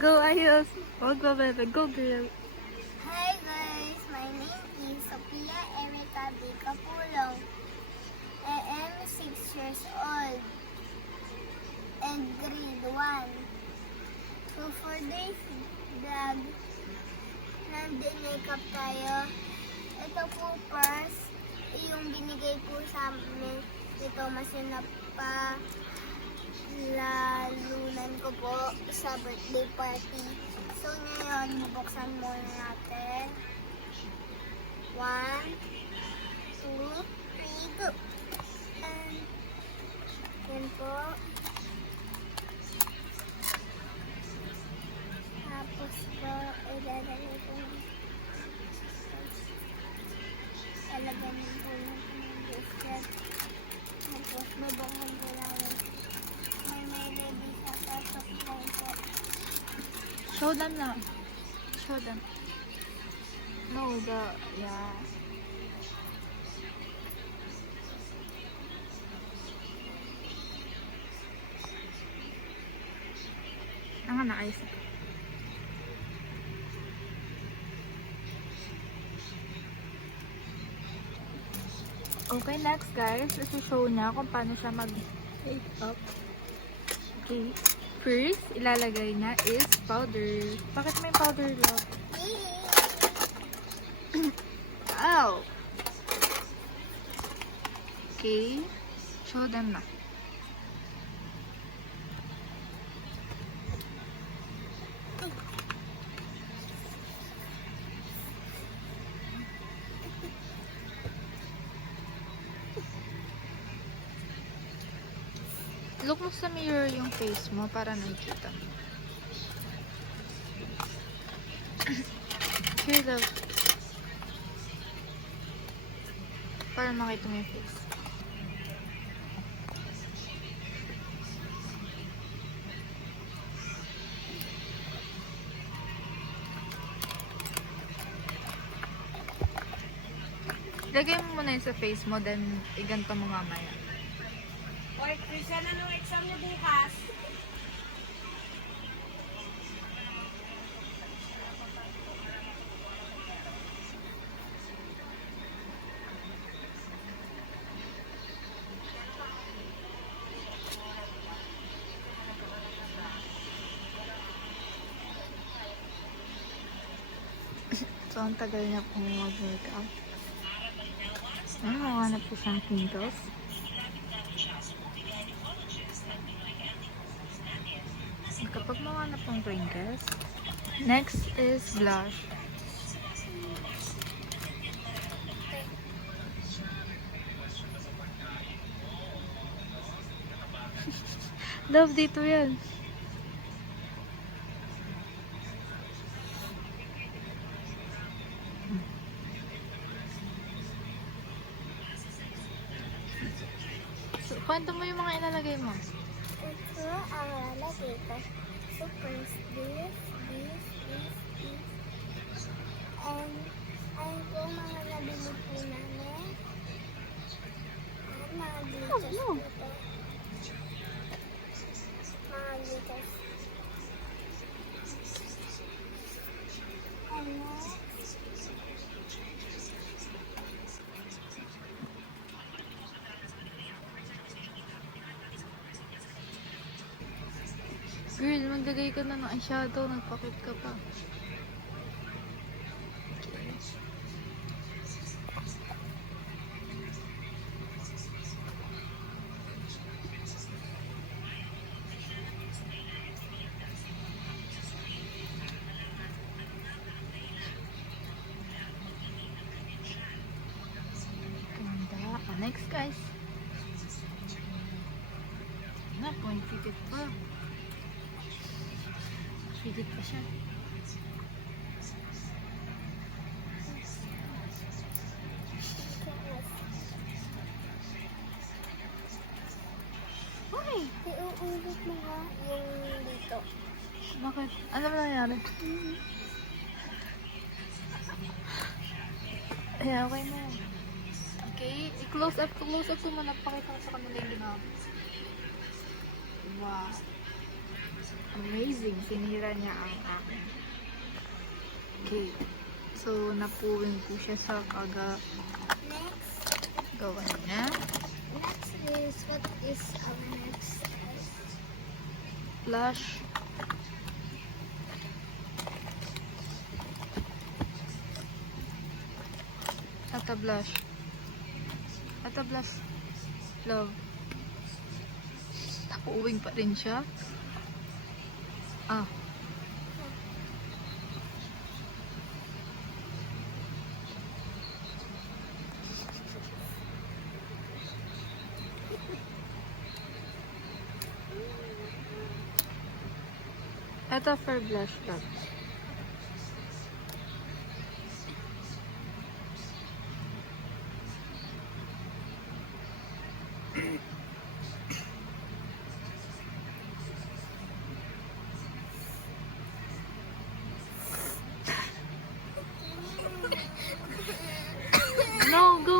Go, Ayos. Huwag ba, bebe. Go, girl. Hi guys, my name is Sophia Erika B. Capulong. I am 6 years old and grade 1. So for this vlog, nandinakeup tayo. Ito po first, yung binigay po sa amin ito masinapa lalunan ko po sa birthday party. So ngayon, bubuksan muna natin. 1, 2, 3, go! And yan po. Tapos po, ilalagay ko talagang po yung biscuit. Tapos mabuksan ko lang yun. May ready sa pasok po po. Show them now. Show them. No, yeah. Ang naayos. Okay, next guys, isi-show niya kung paano siya mag-make up. Okay. First, ilalagay niya is powder. Bakit may powder, love? Ow! Okay. Show them na. Look mo sa mirror yung face mo para nakikita mo. Here, love. Para makita mo yung face. Lagay mo muna yun sa face mo, then iganto mo mamaya. Oy, Christian, anong exam niyo bukas? So, ang tagal niya pong mag-workout. Nakahanap po siyang pimples. Kapag mahanap pong wrinkles, next is blush. Love, dito yan. So, kwento mo yung mga ilalagay mo. Ito ang lalagay ko. So first, this. And ayun po mga nabili po namin. At mga glitters po ito. Mga glitters. And next, Girl, maglagay ka na ng eyeshadow. Nagpakit ka pa. Ganda. Next, guys. Na, point ticket pa. Higit pa siya. Why? iuulit mo nga yung dito. Bakit? Ano ba nangyari? Ayan, okay na. Okay, i-close up mo na. Pakita ko sa kanila yung ginawa. Wow. Amazing. Sinira niya ang akin. Okay. So, napuwing ko siya sa Next. gawa niya. Next is, what is our next test? Blush. Ata blush. Ata blush. Love. Napuwing pa rin siya. Ah. Ito for blush dot. No, go.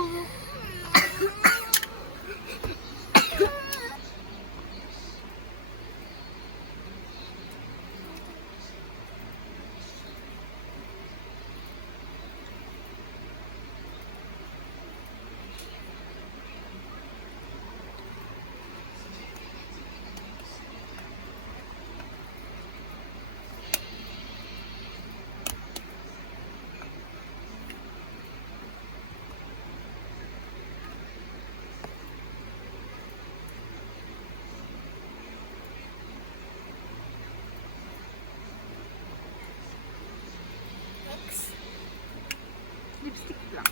Next. Lipstick lang.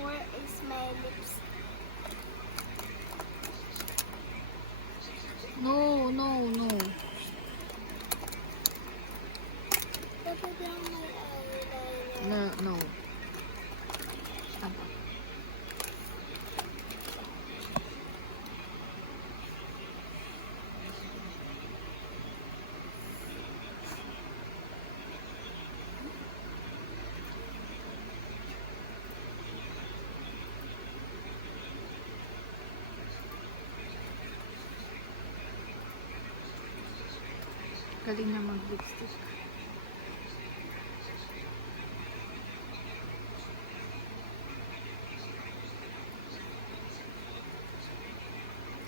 Where is my lipstick? No, no, no. Dapat lang may eyeliner. No, no. Apa? Galing na mag-lipstick.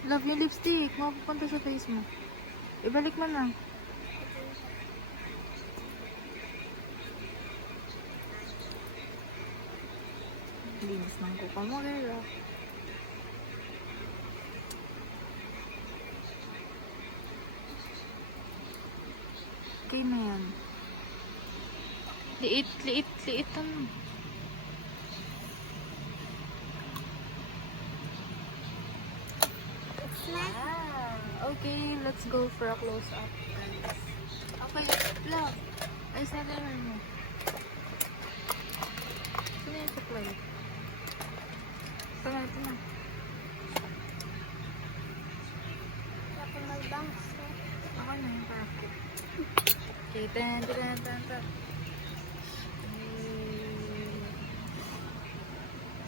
Love yung lipstick. Mapupunta sa face mo. Ibalik mo na. Linis ng kuka mo, girl. Okay na yan. Liit, liit, liit. Ano? It's not. Okay, let's go for a close-up, guys. Okay, love. Ay, sana mo. Sino yung supply? Ito na. Ako mag-bangs. Ako na yung para ko. Okay, tan.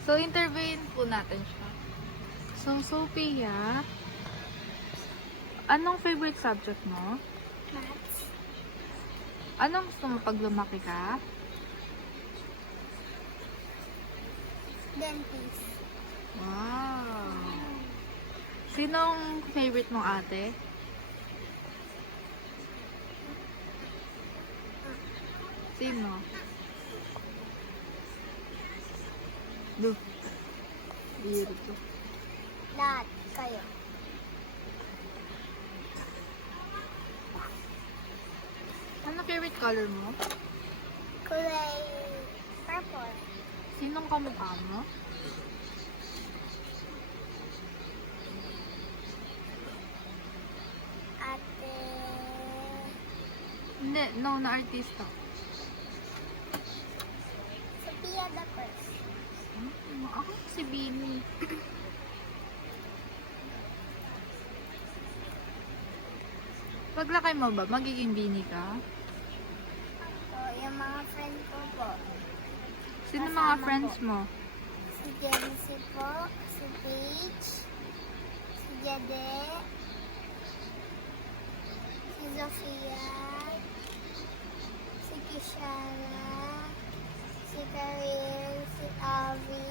So, interviewin po natin siya. So, Sophia, anong favorite subject mo? Maths. Anong gusto mo pag lumaki ka? Dentist. Wow! Sinong favorite mong ate? Sino? Do. Beautiful. Lahat. Kayo. Ano favorite color mo? Kulay purple. Sinong kamukha mo? Ate. Hindi, no, na artista. Sophia the first. Ako si Bini. Paglakay mo ba, magiging Bini ka? O, yung mga friend ko po. Sino Kasama mga po. friends mo? Si Jency po. Si Paige. Si Jade. Sofia, si Kishara, si Karin, si Avi,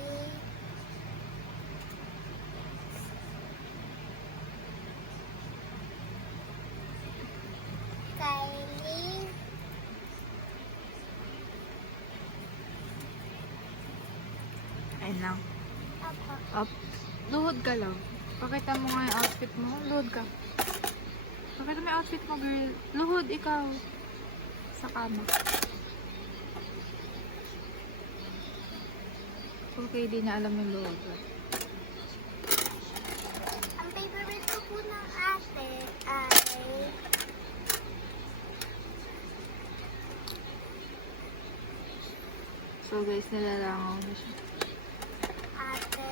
Kylie, Ayun lang. Apa. Up. Luhod ka lang. Pakita mo nga yung outfit mo. Luhod ka. Pakita mo yung outfit mo, girl. Luhod, ikaw. Sa kama. Okay, di niya alam yung luhod. Ang favorite ko po ng ate ay So guys, nilalangaw na siya. ate,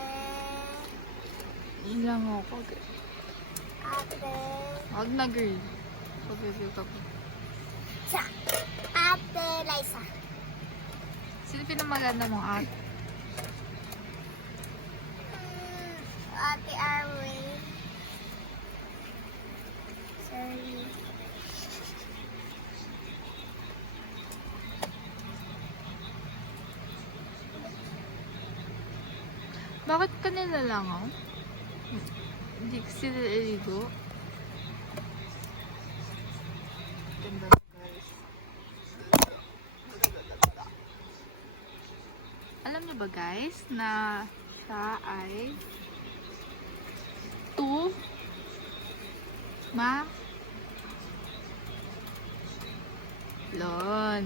Nilangaw ko, girl. ate, Huwag na, girl. Pag-review ka po. sa ate Liza. Sino pinamaganda mong ate? Ate Arwin. Sorry. Bakit ka nilalangaw? Hindi kasi naliligo. Ganda guys. Alam niyo ba guys na siya ay tumalon.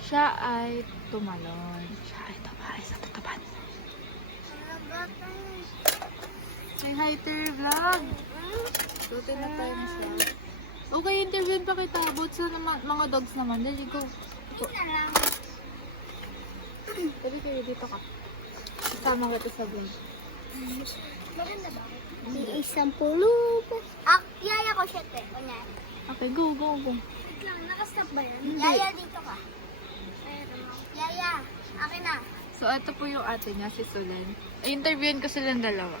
Siya ay tumalon. Siya ay tumalon sa tatapan. Say hi to your vlog. Luto na tayo ng vlog. Okay, interviewin pa kita. About sa mga dogs naman. Dali, go. Ina lang. Dali kayo, dito ka. Kasama kita sa vlog. Maganda ba? Isang pulo. Yaya ko siya, te. Kunyari. Okay, go, go, go. Wait lang, nakastop ba yan? Hindi. Yaya, dito ka. Yaya, akin na. So, ito po yung ate niya, si Solen. Interviewin ko silang dalawa.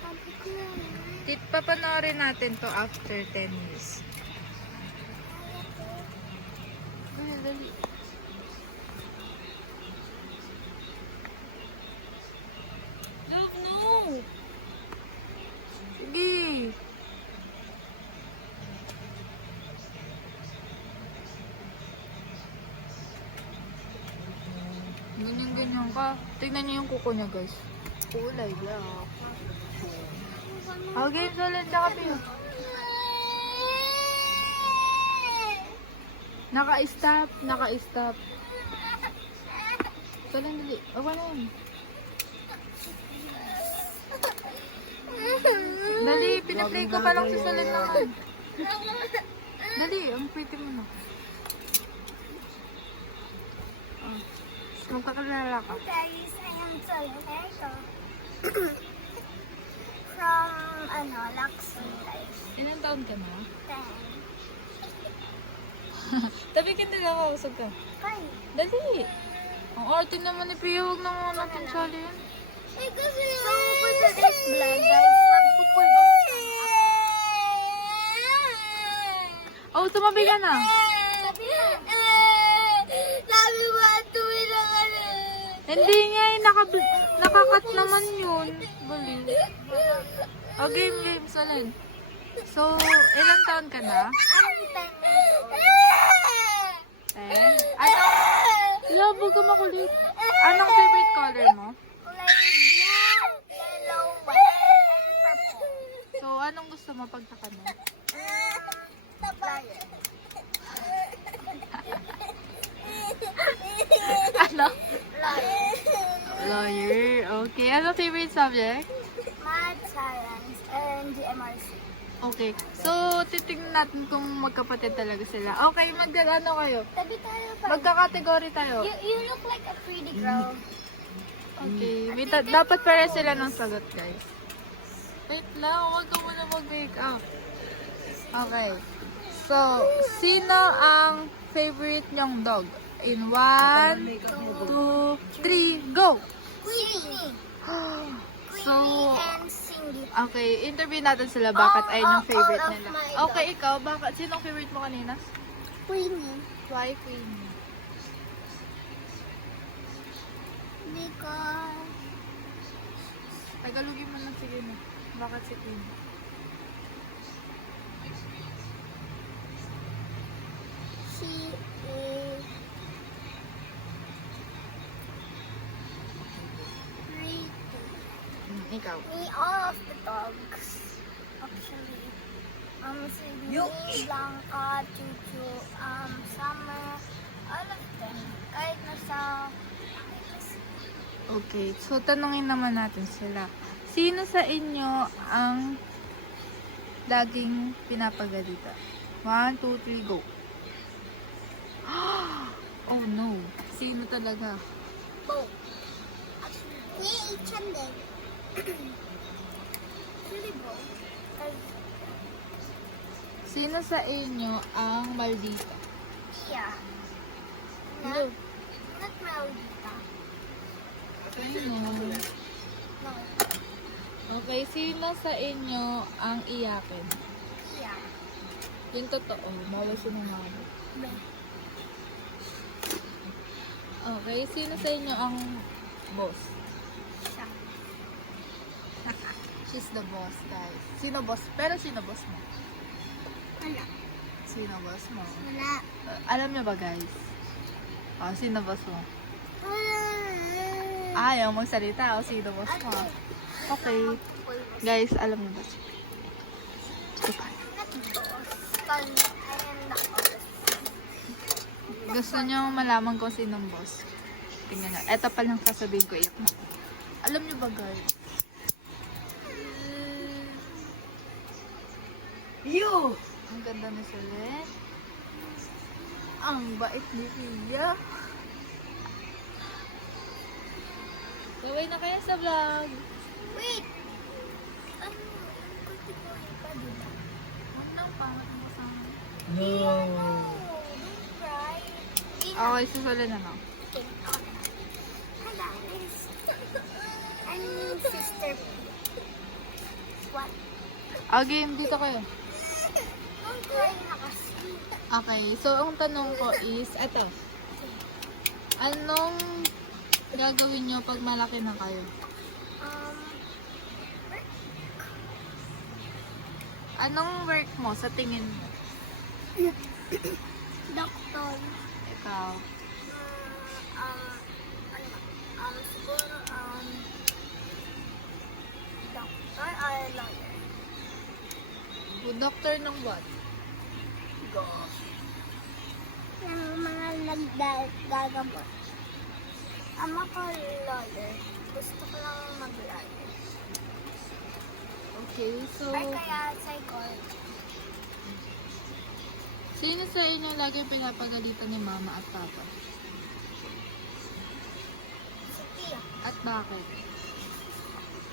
Sabi ko na. Papanoorin natin to after 10 years. Dali, dali. Look, no! Sige! Ganyan-ganyan ka. Tignan niyo yung kuko niya, guys. Kulay black. Okay, Solen, tsaka Pio. Naka-stop, naka-stop. Solen, dali. Awa na yun. Dali, pinaplay ko pa lang si Solen naman. Dali, ang pretty mo na. Oh. Magkakalala ka. Guys, I am Solero. From, Lakson Life. Ilang taon ka na? 10. Tabi ka nila ako, usog ka. Fine. Dali. Ang arte naman ni Pia, huwag na natin sali yan. Eh, kasi... So, for today's vlog, guys, magpupulbos lang ako. Oh, tumabi ka na. Sabi na. Sabi mo, tuwi na ka na. Hindi nga eh, nakakat naman yun. Bali. Oh, game, Solen. So, ilang taon ka na? I'm 10 years old. 10? Anong, labo ka makulit. Anong favorite color mo? Kulay blue, yellow, white, and purple. So, anong gusto mo pagtaka mo? Lion. Ano? Lion. Lawyer. Okay. Anong favorite subject? Math, science, and GMRC. Okay. So, titignan natin kung magkapatid talaga sila. Okay, ano kayo? Tabi tayo pa. Magka-category tayo. You look like a pretty girl. Okay. Wait, dapat pare sila ng sagot, guys. Wait lang. Huwag ka muna mag-wake up. Okay. So, sino ang favorite niyong dog? In 1, 2, 3, go! Queenie. So, and Cindy. okay, interview natin sila bakit ayun yung favorite all of nila. my Okay, ikaw, bakit? Sinong favorite mo kanina? Queenie. Why Queenie? Because Tagalogin mo na, sige na. Bakit si Queenie? she is pretty. Ikaw. Me, all of the dogs. Actually. Sydney, Blanca, Chuchu, Summer, all of them. Kahit nasa Okay, so tanungin naman natin sila. Sino sa inyo ang laging pinapagalitan? 1, 2, 3, go. Oh no. Sino talaga? boat. Actually, me, Chandel. Really boat. Sino sa inyo ang maldita? Yeah. Hello. Not Maudita. Sino? No. Okay, sino sa inyo ang iyakin? Yeah. Yung totoo, bawal sinungaling. Me. Okay, sino sa inyo ang boss? Siya. She's the boss, guys. Sino boss? Pero sino boss mo? Wala. Sino boss mo? Wala. Alam niyo ba, guys? Sino boss mo? Wala. Ayaw magsalita. Sino boss mo? Okay. Guys, alam niyo ba? Gusto niyo malaman kung sinong boss? Tingnan na. Eto pa lang sasabihin ko. Iyak na. Alam niyo ba, guys? You! Ang ganda ni Solen. Ang bait ni Pia. Gawin na kayo sa vlog. Wait! Ano? Kuti-kuti pa dito. Ano? Pangat mo sa akin. No. Don't cry. Okay, si Solen na lang. Okay. Hi guys. I'm Sister P. What? Game, dito kayo. Don't cry na kasi. Okay, so ang tanong ko is, eto. Anong gagawin nyo pag malaki na kayo? Um, Anong work mo sa tingin mo? Doctor. Ikaw. Siguro, doctor or lawyer. Doctor ng what? Ng mga naggagamot. Ako lawyer. Gusto ko lang mag-lawyer. Okay, so Or kaya psychology. sino sa inyo lagi pinapagalitan ni mama at papa? Si Tia. At bakit?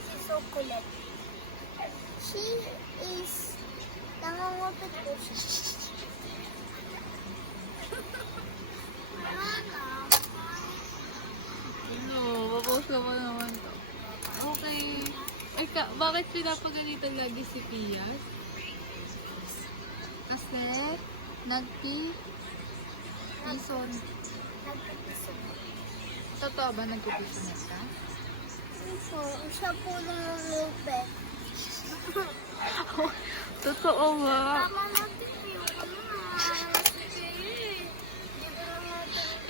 She's so kulit. She is nangungupit po siya. Ano, mapost ka pa naman to. Okay. Ay, bakit pinapagalitan lagi si Pia? Kasi, nagpipison. Nagpipiso mo. Totoo ba nagpipison ka? Siya po nangungupit. Totoo ba? Tama natin yun.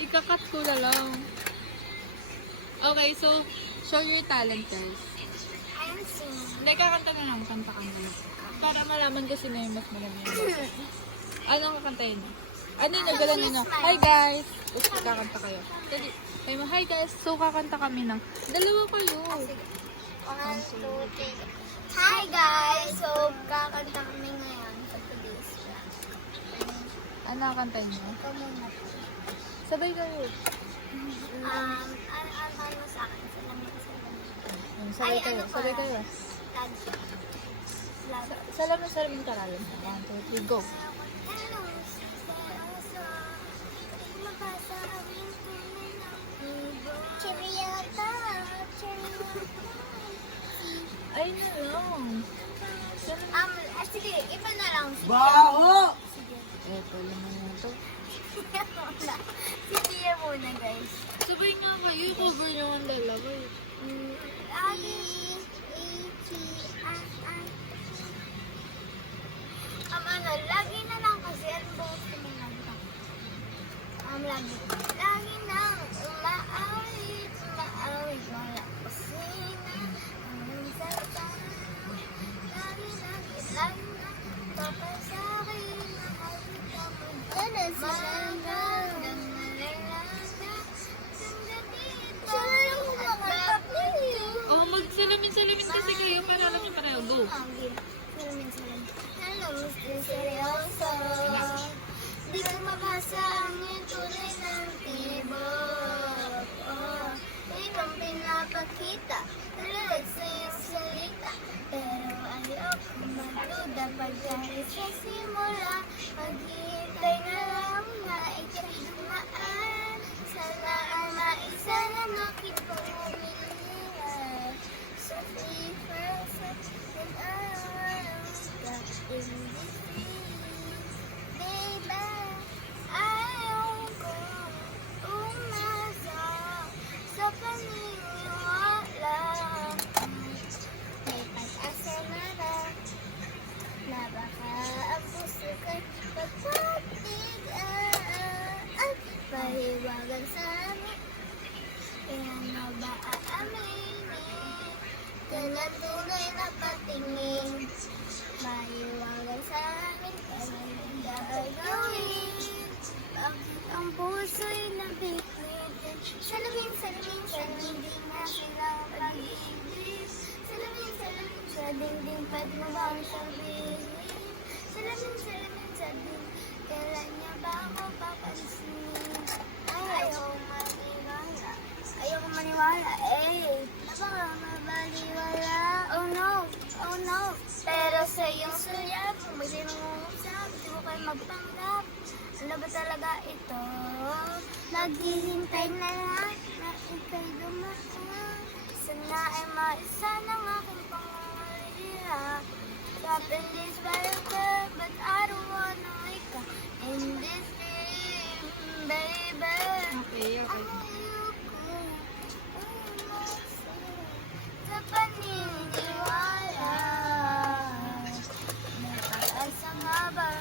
Ikakat ko na lang. Okay, so, show your talent, guys. I'm singing. Hindi, kakanta na lang. Kanta ka na. Para malaman ko sino yung mas maganda. Anong kakantayin mo? Ano yung nagalan nyo na? Hi, guys! Tapos kakanta kayo. Dali. Kayo mo, hi, guys! So, kakanta kami ng dalawa kayo. 1, 2, 3. Hi guys! So, kakanta kami ngayon sa today's vlog. Ano kakantayin nyo? Ito muna. Sabay kayo. Ano sa akin? Salamat. Sabay Ay, kayo. ano pa? Sabay kayo. Vlog. Salamin karalan. 1, 2, 3, go. Cheerio ka! Cheerio ka! Ay na lang. Sige, iba na lang. Baho! Sige. Eto naman na to. Wala. Si Tia muna, guys. Sabay nga kayo, cover nyo ang dalawa eh. Lagi na lang kasi ano ba gusto mo lagi? Lagi. Lagi nang umaawit, wala kusina, ang salita. Lagi na, papasakit, mahal ka mo. Oh, magsalamin-salamin kasi kayo para alam nyo pareho. Go. Hello, Mr. Seryoso. Di ko mabasa ang iyong tunay ng tibok. Di bang pinapakita, talagang sa iyong salita. Pero ayoko magduda pagkari sa simula. Maghihintay na lang na ikay dumaan. Sana ang maisa na nakipong umiliwan. So free first and in this baby, ayaw kong umasa sa paniniwala. May pag-asa na baka ang puso ko'y pagpatigaan. Pahiwagan sa amin, kaya na ba aaminin? Kailan tunay na patingin? Maiwagan sa amin, kailan hindi gagawin? Bakit ang puso'y nabitin? Salamin, hindi na silang pag-ibig. Salamin, sa dingding, pwede mo ba ang sabihin? Salamin, sa dingding, kailan niya ba ako papansin? Ayoko maniwala, napaka-mabaliwala. Oh no, pero sa iyong sulyap, hindi mo sabi, di mo kayo magpanggap. Ano ba talaga ito? Naghihintay na lang na ikay dumaan. Sana ay maisa ng aking pangalira. Stop in this battle, but I don't wanna wake up in this dream, baby. Okay. Ayoko umasa sa paniniwala. Napag-asa nga ba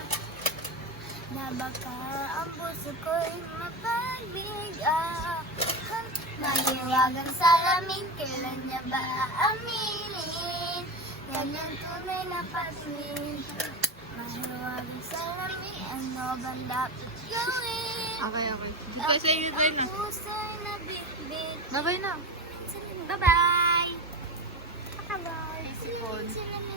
na baka ang puso ko'y mapagbigaan? Mahiwagang salamin, kailan niya ba aaminin? Ganyan tunay na patingin. Mahiwagang salamin, ano bang dapat gawin? Okay. Di pa sa inyo tayo na. Ang puso'y nabitbit. Okay na. Bye-bye! Bye-bye! Sipon. Salamin.